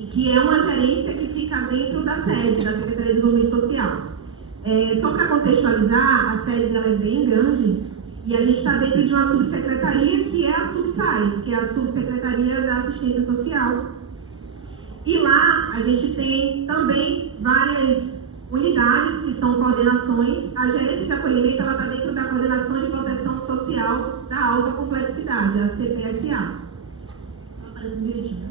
e que é uma gerência que fica dentro da sede, da Secretaria de Desenvolvimento Social. Só para contextualizar, a sede ela é bem grande e a gente está dentro de uma subsecretaria que é a SUBSAIS, que é a Subsecretaria da Assistência Social. E lá a gente tem também várias unidades que são coordenações. A gerência de acolhimento está dentro da Coordenação de Proteção Social da Alta Complexidade, a CPSA. Está aparecendo direitinho, né?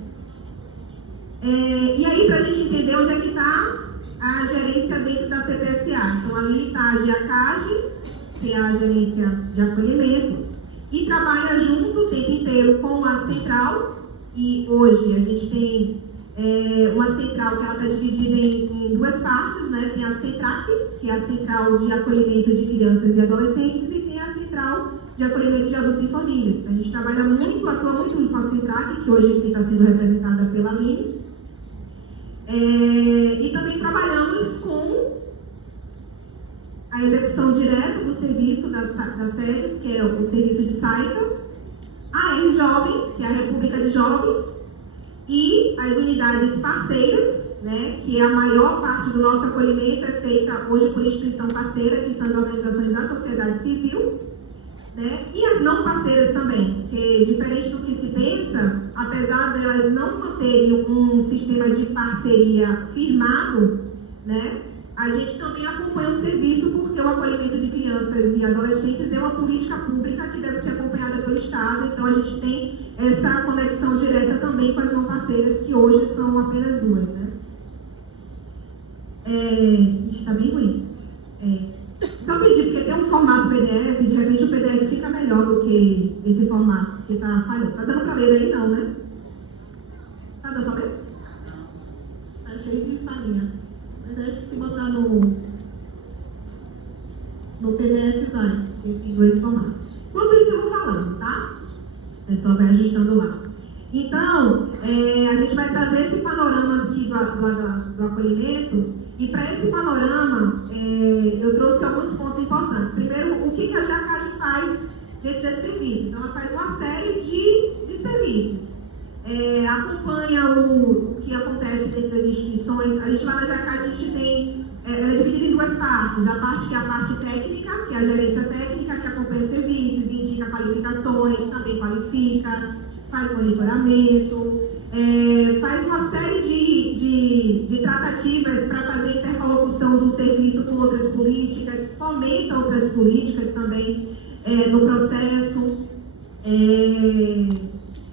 E aí, para a gente entender onde é que está a gerência dentro da CPSA. Então, ali está a GEACAGE, que é a gerência de acolhimento, e trabalha junto o tempo inteiro com a central. E hoje a gente tem uma central que ela está dividida em duas partes, né? Tem a CENTRAC, que é a Central de Acolhimento de Crianças e Adolescentes, e tem a Central de Acolhimento de Adultos e Famílias. Então, a gente trabalha muito, atua muito com a CENTRAC, que hoje está sendo representada pela Aline. E também trabalhamos com a execução direta do serviço das sedes, que é o serviço de SAICA, a R-Jovem, que é a República de Jovens, e as unidades parceiras, né, que a maior parte do nosso acolhimento é feita hoje por instituição parceira, que são as organizações da sociedade civil, né, e as não parceiras também, que diferente do que se pensa, apesar de elas não manterem um sistema de parceria firmado, né, a gente também acompanha o serviço porque o acolhimento de crianças e adolescentes é uma política pública que deve ser acompanhada pelo Estado, então a gente tem essa conexão direta também com as não parceiras, que hoje são apenas duas, né. Isso está bem ruim. Só pedir, porque tem um formato PDF, de repente o PDF fica melhor do que esse formato, porque está falhando. Está dando para ler daí não, né? Está dando para ler? Está cheio de falinha. Mas eu acho que se botar no PDF vai, porque tem dois formatos. Enquanto isso eu vou falando, tá? O pessoal vai ajustando lá. Então, a gente vai trazer esse panorama aqui do acolhimento. E para esse panorama, eu trouxe alguns pontos importantes. Primeiro, o que a GEACAGE faz dentro desse serviço? Então, ela faz uma série de serviços. Acompanha o que acontece dentro das instituições. A gente lá na GEACAGE, a gente tem... ela é dividida em duas partes. A parte que é a parte técnica, que é a gerência técnica, que acompanha os serviços, indica qualificações, também qualifica, faz monitoramento, faz uma série de tratativas para fazer interlocução do serviço com outras políticas, fomenta outras políticas também no processo.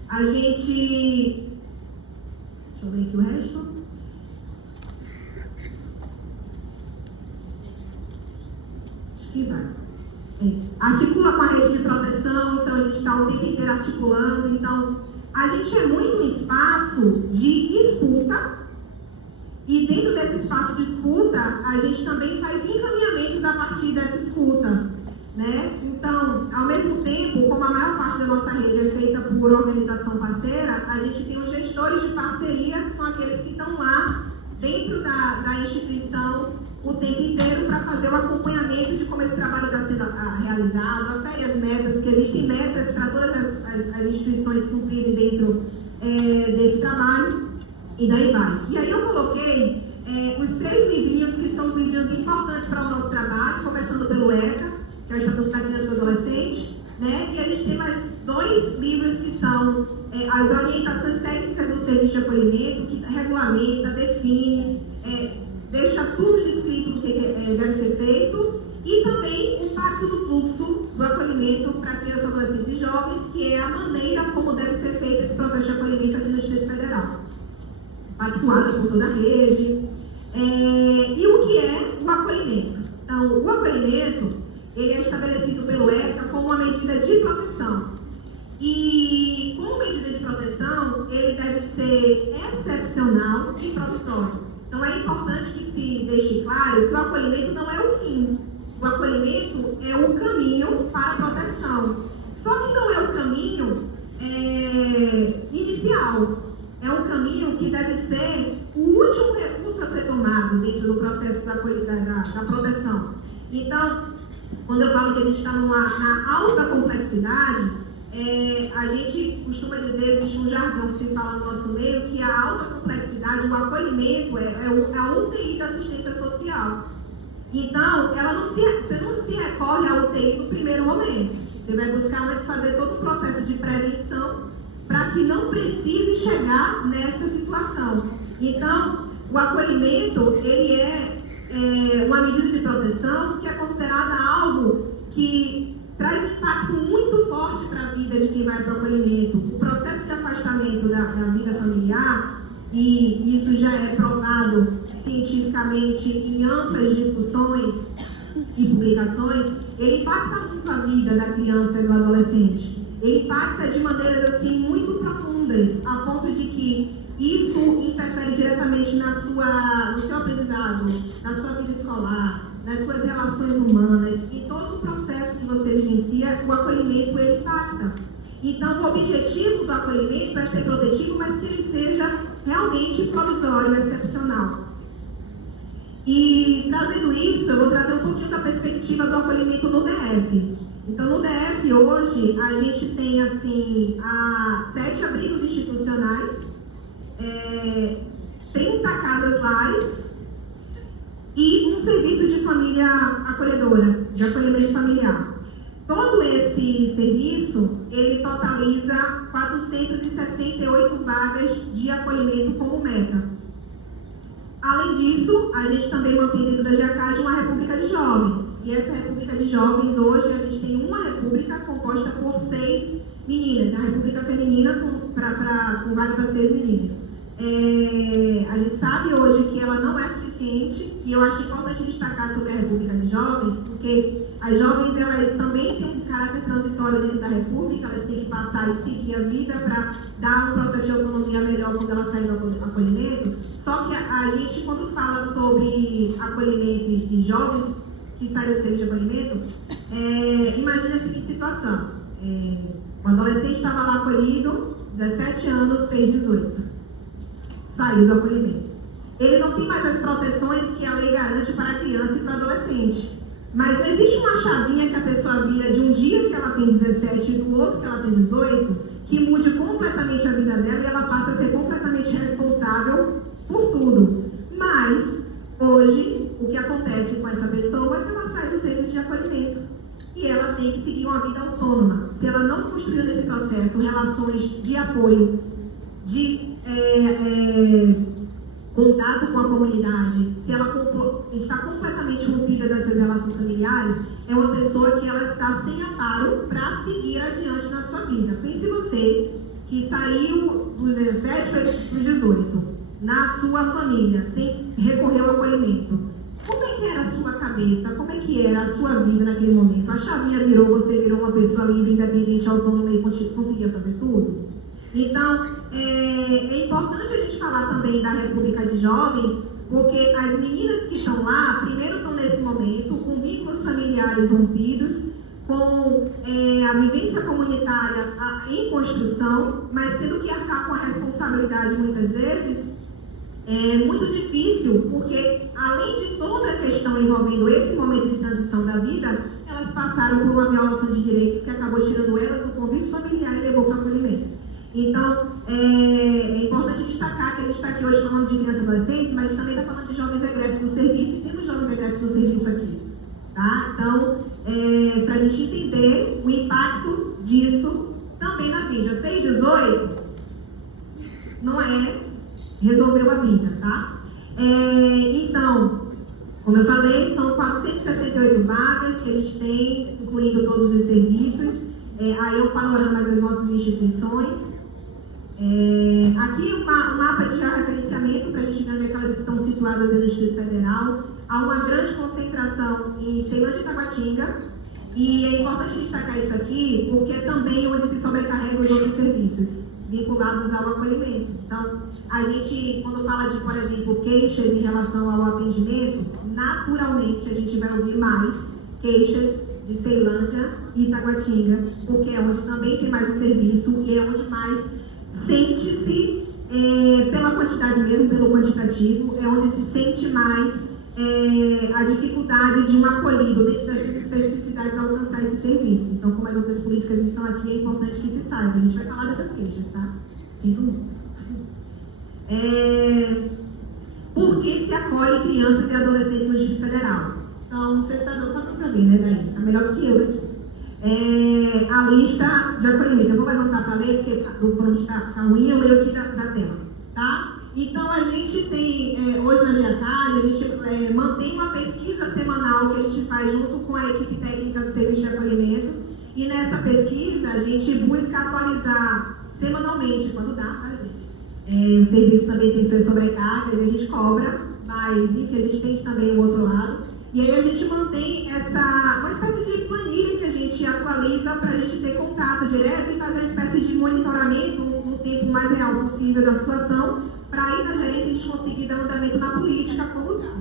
A gente... Deixa eu ver aqui o resto. Acho que vai. Articula com a rede de proteção, então a gente está o tempo inteiro articulando. Então, a gente é muito um espaço de escuta, e dentro desse espaço de escuta, a gente também faz encaminhamentos a partir dessa escuta, né? Então, ao mesmo tempo, como a maior parte da nossa rede é feita por organização parceira, a gente tem os gestores de parceria, que são aqueles que estão lá dentro da instituição o tempo inteiro para fazer o acompanhamento de como esse trabalho está sendo realizado, afere as metas, porque existem metas para todas as instituições cumprirem dentro desse trabalho, e daí vai. E aí eu coloquei os 3 livrinhos que são os livrinhos importantes para o nosso trabalho, começando pelo ECA, que é o Estatuto da Criança e do Adolescente, né? E a gente tem mais 2 livros que são as orientações técnicas do serviço de acolhimento, que regulamenta, define, deixa tudo descrito do que deve ser feito, e também o Pacto do Fluxo do Acolhimento para Crianças, Adolescentes e Jovens, que é a maneira como deve ser feito esse processo de acolhimento aqui no Distrito Federal, pactuado por toda a rede. E o que é o acolhimento? Então, o acolhimento, ele é estabelecido pelo ECA como uma medida de proteção. E, como medida de proteção, ele deve ser excepcional e provisório. Então, é importante que se deixe claro que o acolhimento não é o fim. O acolhimento é o caminho para a proteção. Só que não é o caminho inicial. É um caminho que deve ser o último recurso a ser tomado dentro do processo da proteção. Então, quando eu falo que a gente está na alta complexidade, a gente costuma dizer, existe um jargão que se fala no nosso meio, que a alta complexidade universidade, o acolhimento é a UTI da assistência social. Então, você não se recorre à UTI no primeiro momento. Você vai buscar antes fazer todo o processo de prevenção para que não precise chegar nessa situação. Então, o acolhimento, ele é uma medida de proteção que é considerada algo que traz um impacto muito forte para a vida de quem vai para o acolhimento. O processo de afastamento da vida familiar, e isso já é provado cientificamente em amplas discussões e publicações, ele impacta muito a vida da criança e do adolescente. Ele impacta de maneiras assim muito profundas, a ponto de que isso interfere diretamente no seu aprendizado, na sua vida escolar, nas suas relações humanas, e todo o processo que você vivencia, o acolhimento, ele impacta. Então, o objetivo do acolhimento é ser protetivo, mas que ele seja realmente provisório, excepcional. E, trazendo isso, eu vou trazer um pouquinho da perspectiva do acolhimento no DF. Então, no DF, hoje, a gente tem, assim, 7 abrigos institucionais, 30 casas-lares e um serviço de família acolhedora, de acolhimento familiar. Todo esse serviço, ele totaliza 468 vagas de acolhimento como meta. Além disso, a gente também mantém dentro da GEACAD uma república de jovens. E essa república de jovens, hoje, a gente tem uma república composta por 6 meninas. A república feminina com vaga para 6 meninas. A gente sabe hoje que ela não é suficiente, e eu acho importante destacar sobre a república de jovens, porque as jovens, elas também têm um caráter transitório dentro da república, elas têm que passar e seguir a vida para dar um processo de autonomia melhor quando elas saem do acolhimento. Só que a gente, quando fala sobre acolhimento e jovens que saíram do serviço de acolhimento, imagine a seguinte situação. O adolescente estava lá acolhido, 17 anos, fez 18. Saiu do acolhimento. Ele não tem mais as proteções que a lei garante para a criança e para o adolescente. Mas não existe uma chavinha que a pessoa vira de um dia que ela tem 17 e do outro que ela tem 18, que mude completamente a vida dela e ela passa a ser completamente responsável por tudo. Mas, hoje, o que acontece com essa pessoa é que ela sai do serviço de acolhimento e ela tem que seguir uma vida autônoma. Se ela não construiu nesse processo relações de apoio, de contato com a comunidade, se ela está completamente rompida das suas relações familiares, é uma pessoa que ela está sem amparo para seguir adiante na sua vida. Pense você que saiu dos 17 para os 18, na sua família, sem recorrer ao acolhimento. Como é que era a sua cabeça? Como é que era a sua vida naquele momento? A chavinha virou, você virou uma pessoa livre, independente, autônoma e conseguia fazer tudo? Então, é importante a gente falar também da República de Jovens, porque as meninas que estão lá, primeiro estão nesse momento, com vínculos familiares rompidos, com a vivência comunitária em construção, mas tendo que arcar com a responsabilidade muitas vezes, é muito difícil, porque além de toda a questão envolvendo esse momento de transição da vida, elas passaram por uma violação de direitos que acabou tirando elas do convívio familiar e levou para o acolhimento. Então, é importante destacar que a gente está aqui hoje falando de crianças e adolescentes, mas a gente também está falando de jovens egressos do serviço, e temos jovens egressos do serviço aqui. Tá? Então, para a gente entender o impacto disso também na vida. Fez 18? Não resolveu a vida, tá? Então, como eu falei, são 468 vagas que a gente tem, incluindo todos os serviços. Aí é o panorama das nossas instituições. Aqui o mapa de georreferenciamento, para a gente ver onde é que elas estão situadas no Distrito Federal. Há uma grande concentração em Ceilândia e Taguatinga, e é importante destacar isso aqui, porque é também onde se sobrecarregam os outros serviços vinculados ao acolhimento. Então, a gente, quando fala de, por exemplo, queixas em relação ao atendimento, naturalmente a gente vai ouvir mais queixas de Ceilândia e Taguatinga, porque é onde também tem mais o serviço e é onde mais sente-se, pela quantidade mesmo, pelo quantitativo, é onde se sente mais a dificuldade de um acolhido dentro das suas especificidades alcançar esse serviço. Então, como as outras políticas estão aqui, é importante que se saiba. A gente vai falar dessas queixas, tá? Sinto muito. Por que se acolhe crianças e adolescentes no Distrito Federal? Então, você está dando para ver, né, daí? Está melhor do que eu daqui. A lista de acolhimento. Eu vou levantar para ler, porque o pronome está ruim, eu leio aqui da tela, tá? Então, a gente tem, hoje na GEACAD, a gente mantém uma pesquisa semanal que a gente faz junto com a equipe técnica do Serviço de Acolhimento. E nessa pesquisa, a gente busca atualizar semanalmente, quando dá, tá, gente? O serviço também tem suas sobrecargas, a gente cobra, mas, enfim, a gente tem também o outro lado. E aí a gente mantém uma espécie de planilha que a gente atualiza para a gente ter contato direto e fazer uma espécie de monitoramento no tempo mais real possível da situação, para aí na gerência a gente conseguir dar andamento na política como está.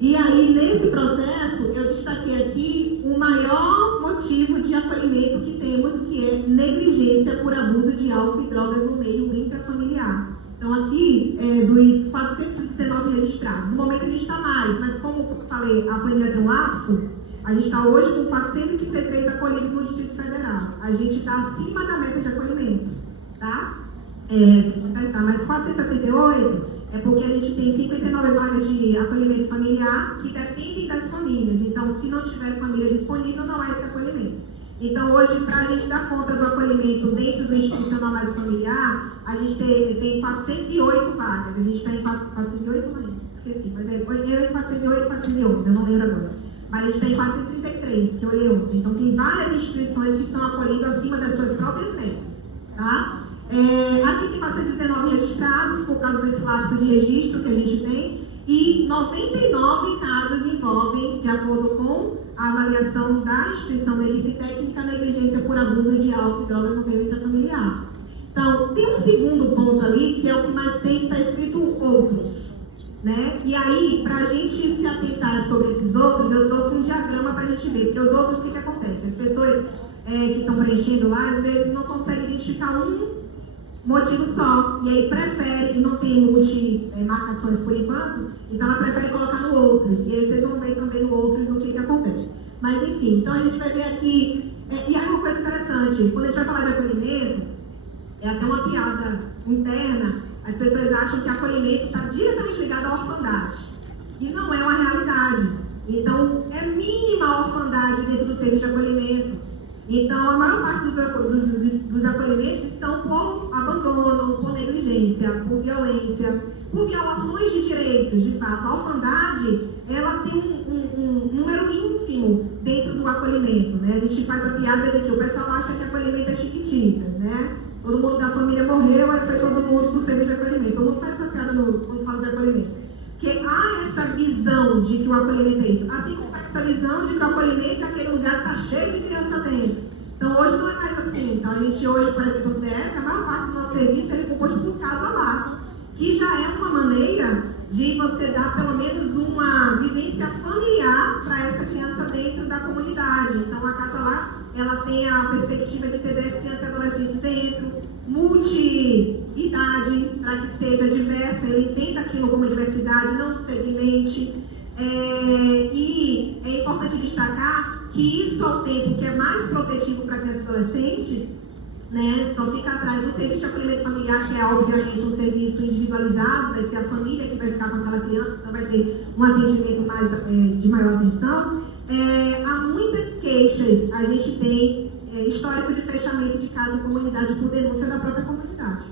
E aí, nesse processo, eu destaquei aqui o maior motivo de acolhimento que temos, que é negligência por abuso de álcool e drogas no meio intrafamiliar. Então, aqui, dos 419 registrados, no momento a gente está mais, mas como eu falei, a planilha tem um lapso, a gente está hoje com 433 acolhidos no Distrito Federal. A gente está acima da meta de acolhimento, tá? Mas 468 é porque a gente tem 59 vagas de acolhimento familiar que dependem das famílias. Então, se não tiver família disponível, não há esse acolhimento. Então, hoje, para a gente dar conta do acolhimento dentro do institucional mais familiar, a gente tem 408 vagas. A gente está em 408, não, esqueci, mas é 408 e 411, eu não lembro agora. Mas a gente está em 433, que eu olhei ontem. Então, tem várias instituições que estão acolhendo acima das suas próprias metas, tá? Aqui tem 419 registrados, por causa desse lapso de registro que a gente tem, e 99 casos envolvem, de acordo com a avaliação da instituição da equipe técnica, negligência por abuso de álcool e drogas no meio intrafamiliar. Então, tem um segundo ponto ali, que é o que mais tem, que está escrito outros, né? E aí, para a gente se atentar sobre esses outros, eu trouxe um diagrama para a gente ver, porque os outros, o que acontece? As pessoas que estão preenchendo lá, às vezes não conseguem identificar um motivo só, e aí prefere, e não tem multi-marcações por enquanto, então ela prefere colocar no outros, e aí vocês vão ver também no outros o que acontece. Mas enfim, então a gente vai ver aqui, e aí uma coisa interessante, quando a gente vai falar de acolhimento, é até uma piada interna, as pessoas acham que acolhimento está diretamente ligado à orfandade, e não é uma realidade. Então, é mínima a orfandade dentro do serviço de acolhimento. Então, a maior parte dos acolhimentos estão por abandono, por negligência, por violência, por violações de direitos, de fato. A orfandade, ela tem um número ínfimo dentro do acolhimento, né? A gente faz a piada de que o pessoal acha que acolhimento é chiquititas, né? Todo mundo da família morreu, aí foi todo mundo pro serviço de acolhimento. Todo mundo faz essa piada quando fala de acolhimento. Porque há essa visão de que o acolhimento é isso. Assim como essa visão de que o acolhimento é aquele lugar que está cheio de criança dentro. Então, hoje não é mais assim. Então, a gente hoje, por exemplo, no DF, a maior parte do nosso serviço é composto por casa lá, que já é uma maneira de você dar pelo menos uma vivência familiar para essa criança dentro da comunidade. Então, a casa lá, ela tem a perspectiva de ter 10 crianças e adolescentes dentro, multi-idade, para que seja diversa, ele entenda aquilo como diversidade, não segmente. E é importante destacar que isso, ao tempo que é mais protetivo para a criança e adolescente, né, só fica atrás do serviço de acolhimento familiar, que é obviamente um serviço individualizado, vai ser a família que vai ficar com aquela criança, então vai ter um atendimento de maior atenção. Há muitas queixas, a gente tem histórico de fechamento de casa e comunidade por denúncia da própria comunidade.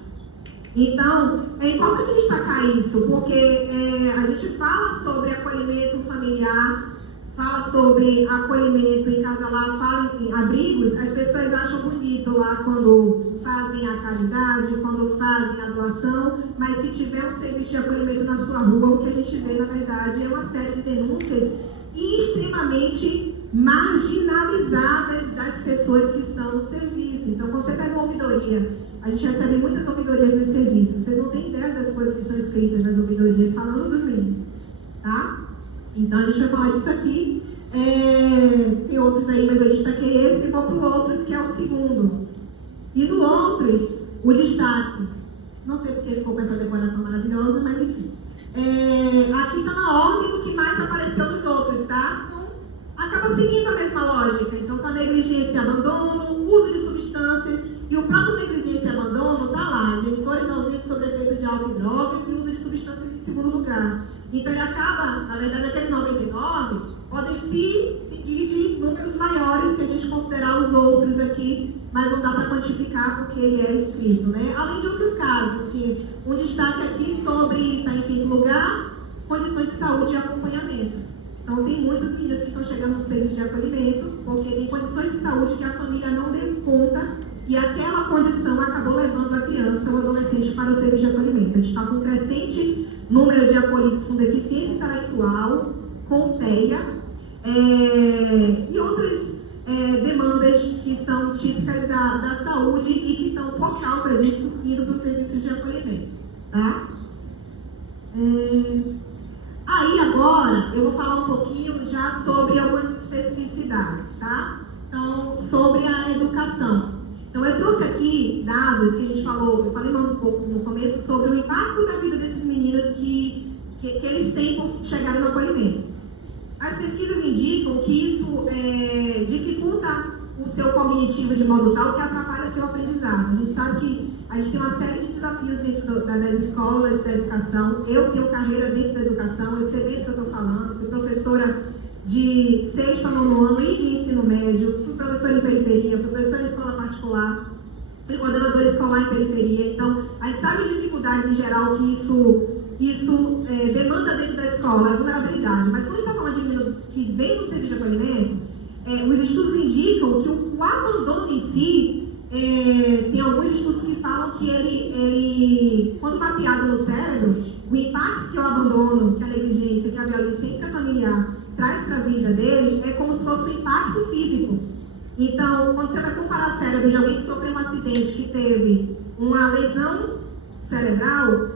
Então, é importante destacar isso, porque a gente fala sobre acolhimento familiar, fala sobre acolhimento em casalar, fala em abrigos, as pessoas acham bonito lá quando fazem a caridade, quando fazem a doação, mas se tiver um serviço de acolhimento na sua rua, o que a gente vê, na verdade, é uma série de denúncias extremamente marginalizadas das pessoas que estão no serviço. Então, quando você pega uma ouvidoria, a gente recebe muitas ouvidorias dos serviços, vocês não têm ideia das coisas que são escritas nas ouvidorias falando dos meninos, tá? Então, a gente vai falar disso aqui. Tem outros aí, mas eu destaquei esse e vou para o outros, que é o segundo. E no outros, o destaque. Não sei porque ficou com essa decoração maravilhosa, mas enfim. Aqui está na ordem do que mais apareceu nos outros, tá? Então, acaba seguindo a mesma lógica. Então, está negligência e abandono, uso de substâncias E o próprio negligência e abandono está lá, genitores ausentes sob efeito de álcool e drogas e uso de substâncias em segundo lugar. Então ele acaba, na verdade, aqueles 99 podem se seguir de números maiores se a gente considerar os outros aqui, mas não dá para quantificar porque ele é escrito, né? Além de outros casos, assim, um destaque aqui sobre, está em quinto lugar, condições de saúde e acompanhamento. Então tem muitos meninos que estão chegando no serviço de acolhimento porque tem condições de saúde que a família não deu conta e aquela condição acabou levando a criança ou adolescente para o serviço de acolhimento. A gente está com um crescente número de acolhidos com deficiência intelectual, com TEA, e outras demandas que são típicas da saúde e que estão, por causa disso, indo para o serviço de acolhimento. Tá? Aí, agora, eu vou falar um pouquinho já sobre algumas especificidades, tá? Então, sobre a educação. Então, eu trouxe aqui dados que a gente falou, eu falei mais um pouco no começo, sobre o impacto da vida desses meninos que eles têm por chegar no acolhimento. As pesquisas indicam que isso dificulta o seu cognitivo de modo tal que atrapalha seu aprendizado. A gente sabe que a gente tem uma série de desafios dentro das escolas, da educação. Eu tenho carreira dentro da educação, eu sei bem do que eu estou falando. Fui professora de 6º a 9º ano e de ensino médio, fui professora em periferia, fui professora em escola particular, fui coordenadora escolar em periferia. Então, a gente sabe as dificuldades em geral que isso demanda dentro da escola, a vulnerabilidade. Mas quando a gente está falando de menino que vem do serviço de acolhimento, os estudos indicam que o abandono em si, tem alguns estudos que falam que ele, quando mapeado no cérebro, o impacto que o abandono, que a negligência, que a violência intrafamiliar traz para a vida dele é como se fosse um impacto físico. Então, quando você vai comparar cérebro de alguém que sofreu um acidente, que teve uma lesão cerebral,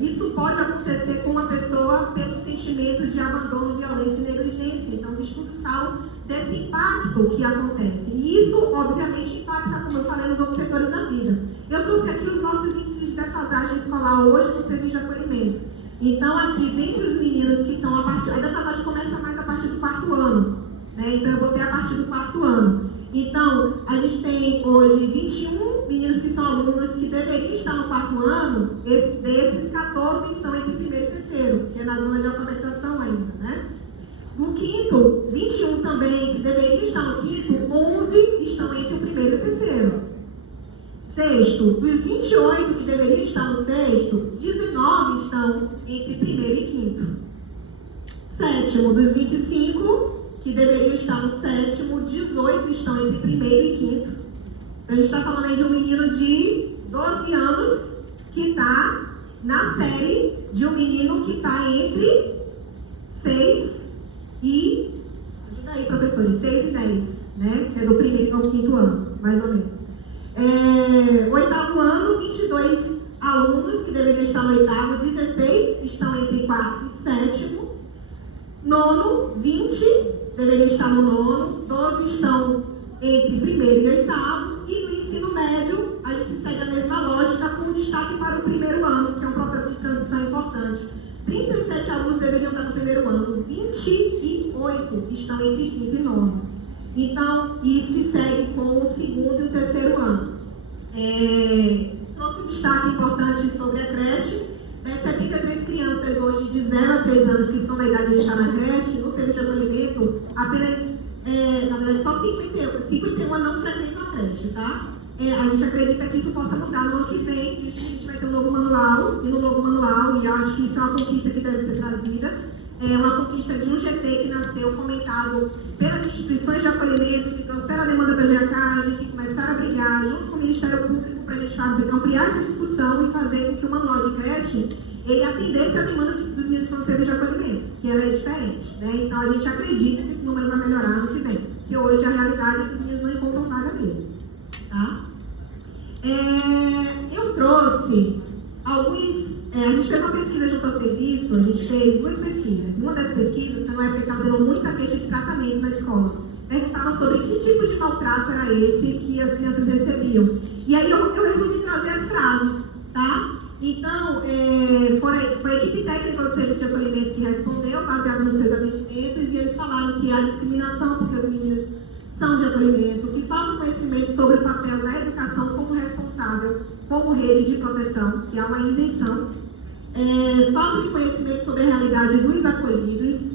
isso pode acontecer com uma pessoa pelo sentimento de abandono, violência e negligência. Então, os estudos falam desse impacto que acontece. E isso, obviamente, impacta, como eu falei, nos outros setores da vida. Eu trouxe aqui os nossos índices de defasagem escolar hoje no serviço de acolhimento. Então, aqui, dentre os meninos que estão a partir... A defasagem começa mais a partir do 4º ano, né? Então, eu botei a partir do 4º ano. Então, a gente tem hoje 21 meninos que são alunos que deveriam estar no 4º ano. Desses, 14 estão entre 1º e 3º, que é na zona de alfabetização ainda, né? Do 5º, 21 também que deveriam estar no 5º, 11 estão entre o 1º e o 3º. 6º, dos 28 que deveriam estar no 6º, 19 estão entre 1º e 5º. 7º, dos 25 que deveriam estar no 7º, 18 estão entre 1º e 5º. Então, a gente está falando aí de um menino de 12 anos que está na série de um menino que está entre 6 e... Ajuda aí, professores. 6 e 10, né? Que é do 1º ao 5º ano, mais ou menos. 8º ano, 22 alunos que deveriam estar no 8º, 16 estão entre 4º e 7º. 9º, 20 deveriam estar no 9º, 12 estão entre 1º e 8º. E no ensino médio, a gente segue a mesma lógica com destaque para o 1º ano, que é um processo de transição importante. 37 alunos deveriam estar no 1º ano, 28 estão entre 5º e 9º. Então, isso se segue com o 2º e o 3º ano. Trouxe um destaque importante sobre a creche. Das 73 crianças hoje de 0 a 3 anos que estão na idade de estar na creche, no serviço de acolhimento, apenas, na verdade, só 51 não frequentam a creche, tá? A gente acredita que isso possa mudar no ano que vem, visto que a gente vai ter um novo manual, e no novo manual, e eu acho que isso é uma conquista que deve ser trazida, é uma conquista de um GT que nasceu fomentado pelas instituições de acolhimento, que trouxeram a demanda para a GEACAGE, que começaram a brigar junto com o Ministério Público para a gente ampliar essa discussão e fazer com que o manual de creche ele atendesse a demanda dos meninos com serviço de acolhimento, que ela é diferente, né? Então a gente acredita que esse número vai melhorar no que vem, porque hoje a realidade é que os meninos não encontram vaga mesmo, tá? Eu trouxe alguns... a gente fez uma pesquisa junto ao serviço, a gente fez 2 pesquisas. Uma das pesquisas foi numa época que estava tendo muita queixa de tratamento na escola. Perguntava sobre que tipo de maltrato era esse que as crianças recebiam. E aí eu resolvi trazer as frases, tá? Então, foi a equipe técnica do serviço de acolhimento que respondeu, baseado nos seus atendimentos, e eles falaram que a discriminação, porque os meninos são de acolhimento, que falta conhecimento sobre o papel da educação como responsável, como rede de proteção, que é uma isenção, falta de conhecimento sobre a realidade dos acolhidos,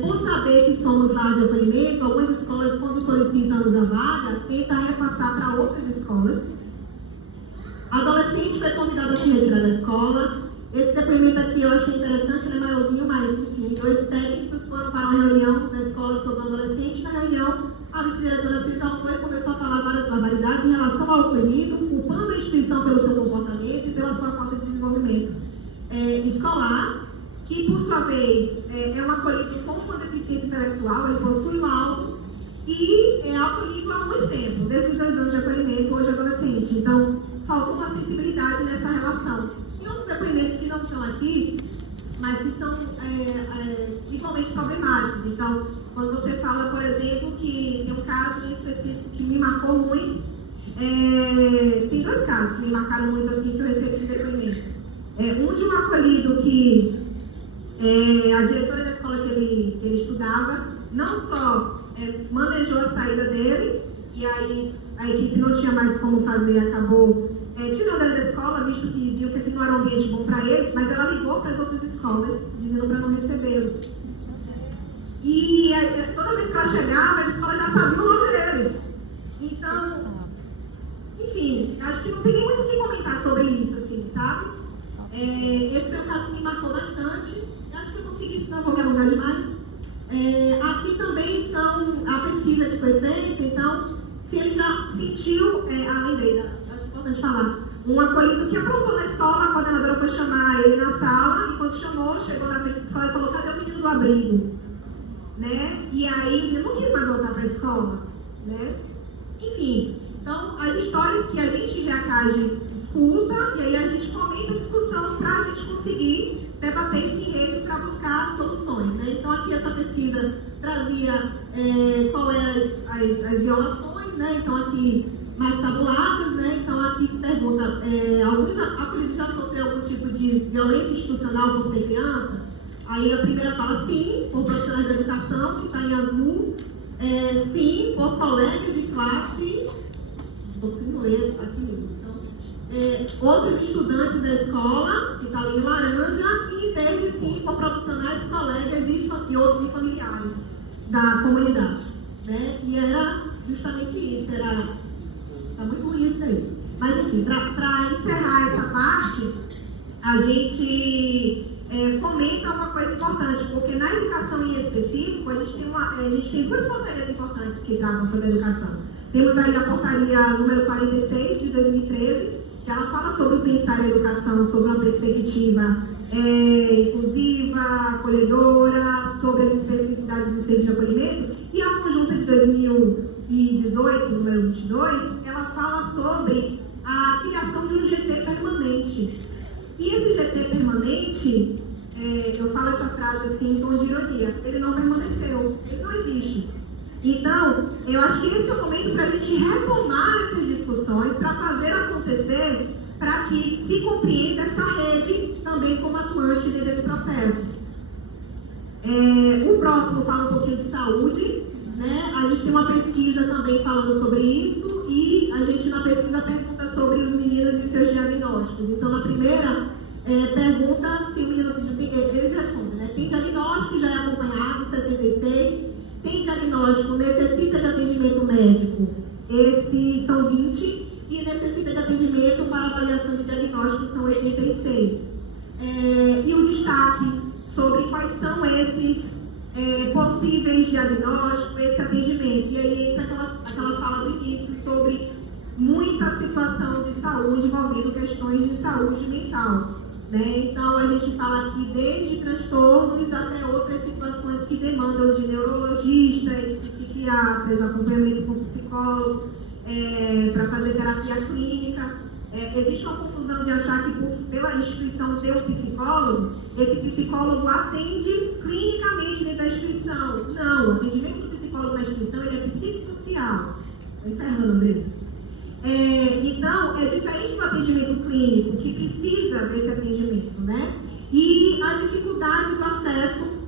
por saber que somos lar de acolhimento, algumas escolas, quando solicitam a vaga, tentam repassar para outras escolas. Adolescente foi convidado a se retirar da escola. Esse depoimento aqui eu achei interessante, ele é maiorzinho, mas enfim, 2 técnicos foram para uma reunião na escola sobre um adolescente. Na reunião, a vice-diretora se exaltou e começou a falar várias barbaridades em relação ao acolhido, culpando a instituição pelo seu comportamento e pela sua falta de desenvolvimento escolar, que por sua vez é um acolhido com uma deficiência intelectual, ele possui laudo e é acolhido há muito tempo, desde os 2 anos de acolhimento, hoje adolescente. Então, faltou uma sensibilidade nessa relação. Tem outros depoimentos que não estão aqui, mas que são igualmente problemáticos. Então, quando você fala, por exemplo, que tem um caso em específico que me marcou muito, tem 2 casos que me marcaram muito assim, que eu recebi de depoimento. Um de um acolhido que a diretora da escola que ele estudava não só manejou a saída dele, e aí a equipe não tinha mais como fazer, acabou tirando ele da escola, visto que viu que aqui não era um ambiente bom para ele, mas ela ligou para as outras escolas, dizendo para não recebê-lo. E toda vez que ela chegava, as escolas já sabiam o nome dele. Então, enfim, acho que não tem nem muito o que comentar sobre isso, assim, sabe? Esse foi o caso que me marcou bastante. Eu acho que eu consegui, senão eu vou me alongar demais. Aqui também são a pesquisa que foi feita, então, se ele já sentiu, lembrei, acho importante falar, um acolhido que aprontou na escola, a coordenadora foi chamar ele na sala, e quando chamou, chegou na frente da escola e falou: cadê o menino do abrigo? Né? E aí, o menino não quis mais voltar para a escola, né? Enfim, então, as histórias que a gente já escuta, e aí a gente fomenta a discussão para a gente conseguir debater isso em rede para buscar soluções, né? Então, aqui essa pesquisa trazia quais as violações, né? Então, aqui mais tabuladas, né? Então, aqui pergunta, alguns acolhidos já sofreram algum tipo de violência institucional por ser criança? Aí a primeira fala sim, por profissionais da educação, que está em azul, sim, por colegas de classe, estou conseguindo ler aqui mesmo, então, outros estudantes da escola, que está ali em laranja, e em verde sim, por profissionais, colegas e familiares da comunidade, né? E era justamente isso, tá muito ruim isso daí. Mas enfim, para encerrar essa parte, a gente fomenta uma coisa importante, porque na educação em específico, a gente tem 2 portarias importantes que tratam sobre a educação. Temos aí a portaria número 46 de 2013, que ela fala sobre o pensar em educação, sobre uma perspectiva inclusiva, acolhedora, sobre as especificidades do centro de acolhimento, e a conjunta de 2018, número 22, ela fala sobre a criação de um GT permanente. E esse GT permanente, eu falo essa frase assim em tom de ironia, ele não permaneceu, ele não existe. Então, eu acho que esse é o momento para a gente retomar essas discussões, para fazer acontecer, para que se compreenda essa rede também como atuante dentro desse processo. O próximo fala um pouquinho de saúde, né? A gente tem uma pesquisa também falando sobre isso, e a gente na pesquisa pergunta sobre os meninos e seus diagnósticos. Então, na primeira pergunta se o menino eles respondem, né? Tem diagnóstico, já é acompanhado, 66. Tem diagnóstico, necessita de atendimento médico, esses são 20. E necessita de atendimento para avaliação de diagnóstico, são 86. E o destaque sobre quais são esses possíveis diagnósticos, esse atendimento. E aí entra aquela fala do início sobre muita situação de saúde envolvendo questões de saúde mental, né? Então, a gente fala aqui desde transtornos até outras situações que demandam de neurologistas, psiquiatras, acompanhamento com psicólogo, para fazer terapia clínica. Existe uma confusão de achar que pela instituição ter um psicólogo, esse psicólogo atende clinicamente dentro da instituição. Não, o atendimento do psicólogo na instituição ele é psicossocial. Encerrando, Andressa. Então, é diferente do atendimento clínico, que precisa desse atendimento, né? E a dificuldade do acesso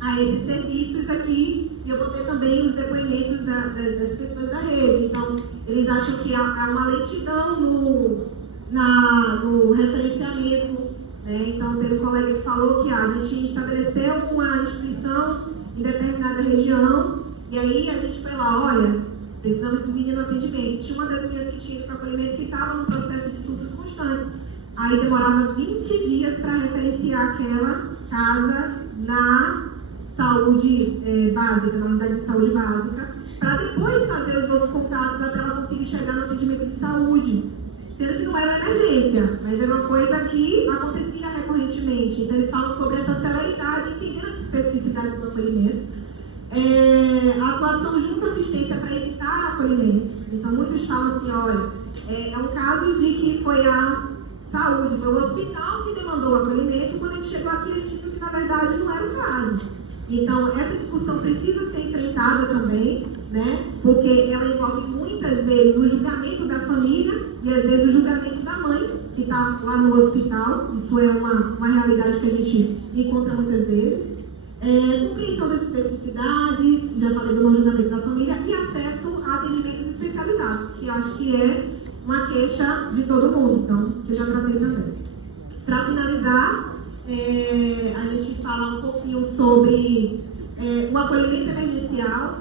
a esses serviços aqui e eu botei também os depoimentos das pessoas da rede. Então, eles acham que há uma lentidão no referenciamento, né? Então, teve um colega que falou que a gente estabeleceu uma instituição em determinada região, e aí a gente foi lá, olha, precisamos do menino atendimento. Tinha uma das meninas que tinha ido para acolhimento que estava num processo de surtos constantes. Aí demorava 20 dias para referenciar aquela casa na saúde básica, na unidade de saúde básica, para depois fazer os outros contatos até ela conseguir chegar no atendimento de saúde. Sendo que não era uma emergência, mas era uma coisa que acontecia recorrentemente. Então eles falam sobre essa celeridade, entendendo as especificidades do acolhimento. A atuação junto à assistência para evitar acolhimento. Então muitos falam assim, olha, é um caso de que foi a saúde, foi o hospital que demandou o acolhimento, quando a gente chegou aqui a gente viu que na verdade não era o caso. Então essa discussão precisa ser enfrentada também, né? Porque ela envolve muitas vezes o julgamento da família e às vezes o julgamento da mãe, que está lá no hospital. Isso é uma realidade que a gente encontra muitas vezes. Compreensão das especificidades, já falei do não julgamento da família, e acesso a atendimentos especializados, que eu acho que é uma queixa de todo mundo, então, que eu já tratei também. Para finalizar, a gente fala um pouquinho sobre o acolhimento emergencial.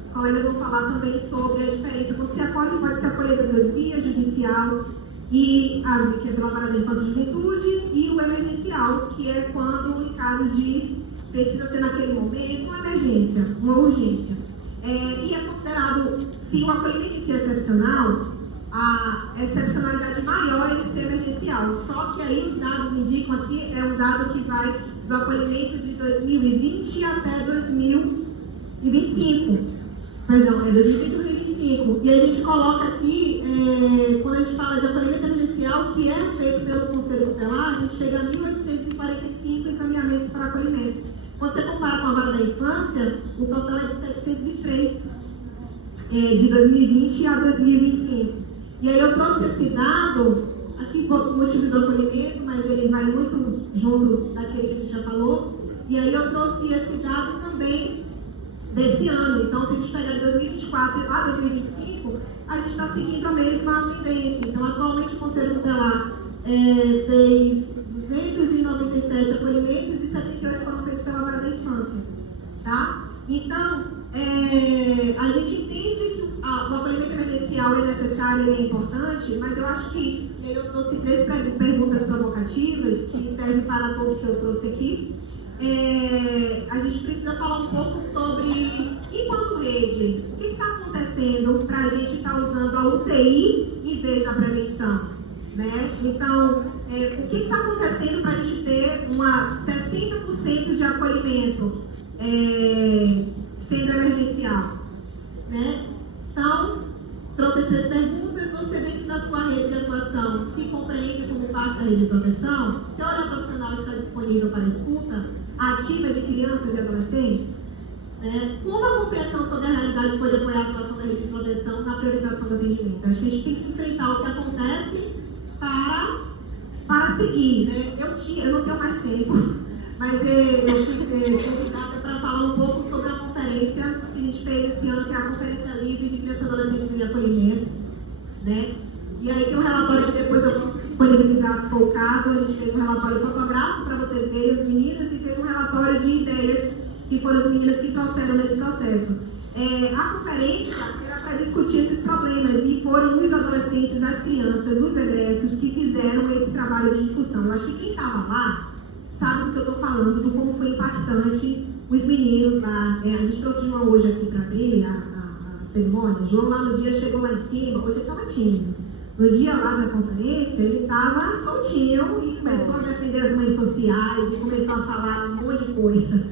Os colegas vão falar também sobre a diferença quando se acolhe, pode ser acolhido de duas vias, judicial e que é pela vara da infância e juventude, e o emergencial, que é quando, em caso de precisa ser naquele momento, uma emergência, uma urgência. E é considerado, se o acolhimento em si é excepcional, a excepcionalidade maior é ele ser emergencial. Só que aí os dados indicam aqui, é um dado que vai do acolhimento de 2020 até 2025. Perdão, 2020 e 2025. E a gente coloca aqui, quando a gente fala de acolhimento emergencial, que é feito pelo Conselho Tutelar, a gente chega a 1.845 encaminhamentos para acolhimento. Quando você compara com a vara da infância, o total é de 703, de 2020 a 2025. E aí eu trouxe esse dado, aqui por motivo do acolhimento, mas ele vai muito junto daquele que a gente já falou. E aí eu trouxe esse dado também desse ano. Então, se a gente pegar de 2024 a 2025, a gente está seguindo a mesma tendência. Então, atualmente o Conselho Tutelar fez 297 acolhimentos e 78 foram feitos pela vara da infância. Tá? Então, a gente entende que o acolhimento emergencial é necessário e é importante, mas eu acho que, e aí eu trouxe 3 perguntas provocativas que servem para tudo que eu trouxe aqui. A gente precisa falar um pouco sobre, enquanto rede, o que está acontecendo para a gente estar usando a UTI em vez da prevenção, né? Então, o que está acontecendo para a gente ter 60% de acolhimento sendo emergencial, né? Então, trouxe as 3 perguntas. Você, dentro da sua rede de atuação, se compreende como parte da rede de proteção? Se a hora profissional está disponível para escuta ativa de crianças e adolescentes? Como a compreensão sobre a realidade pode apoiar a atuação da rede de proteção na priorização do atendimento? Acho que a gente tem que enfrentar o que acontece para seguir, né? Eu não tenho mais tempo, mas eu fui convidada para falar um pouco sobre a conferência que a gente fez esse ano, que é a Conferência Livre de Crianças e Adolescentes em Acolhimento, né? E aí tem um relatório que depois eu vou disponibilizar, se for o caso. A gente fez um relatório fotográfico para vocês verem os meninos e fez um relatório de ideias que foram os meninos que trouxeram nesse processo. A conferência era para discutir esses problemas e foram os adolescentes, as crianças, os egressos que fizeram esse trabalho de discussão. Eu acho que quem estava lá sabe do que eu estou falando, do como foi impactante os meninos lá. A gente trouxe o João hoje aqui para abrir a cerimônia. O João lá no dia chegou lá em cima, hoje ele estava tímido. No dia lá da conferência, ele estava soltinho e começou a defender as mães sociais e começou a falar um monte de coisa.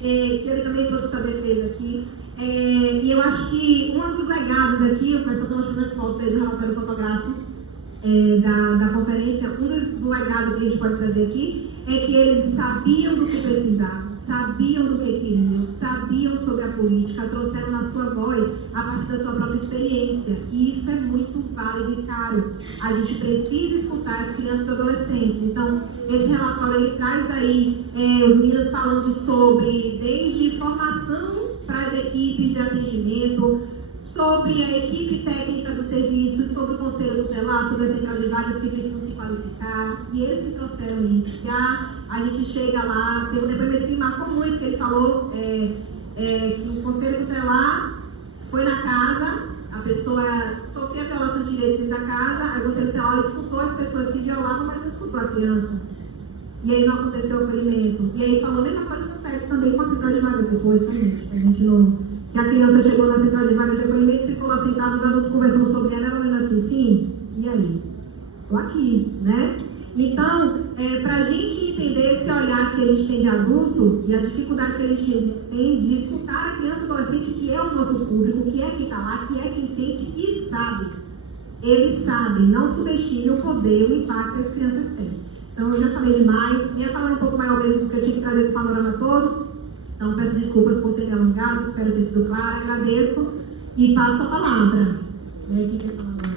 Que ele também trouxe essa defesa aqui. E eu acho que um dos legados aqui, o pessoal está mostrando as fotos aí do relatório fotográfico da conferência, do legado que a gente pode trazer aqui é que eles sabiam do que precisavam, sabiam do que queriam, sabiam sobre a política, trouxeram na sua voz a partir da sua própria experiência. E isso é muito válido e caro. A gente precisa escutar as crianças e adolescentes. Então, esse relatório ele traz aí os meninos falando sobre desde formação para as equipes de atendimento, sobre a equipe técnica do serviço, sobre o conselho tutelar, sobre a central de vagas que precisam se qualificar, e eles que trouxeram isso. Já a gente chega lá, tem um depoimento que me marcou muito, que ele falou que o conselho tutelar foi na casa, a pessoa sofria violação de direitos dentro da casa, aí o conselho tutelar escutou as pessoas que violavam, mas não escutou a criança. E aí não aconteceu o acolhimento. E aí falou a mesma coisa que acontece também com a central de vagas depois, tá, gente? A gente não... Que a criança chegou na central de vagas de acolhimento, ficou lá sentada, os adultos conversando sobre ela, ela olhando assim, sim, e aí? Tô aqui, né? Então, para a gente entender esse olhar que a gente tem de adulto e a dificuldade que a gente tem de escutar a criança e adolescente, que é o nosso público, que é quem está lá, que é quem sente e sabe. Eles sabem, não subestime o poder, o impacto que as crianças têm. Então, eu já falei demais, ia falando um pouco maior mesmo, porque eu tinha que trazer esse panorama todo. Então, peço desculpas por ter me alongado, espero ter sido clara, agradeço e passo a palavra. Quem quer falar?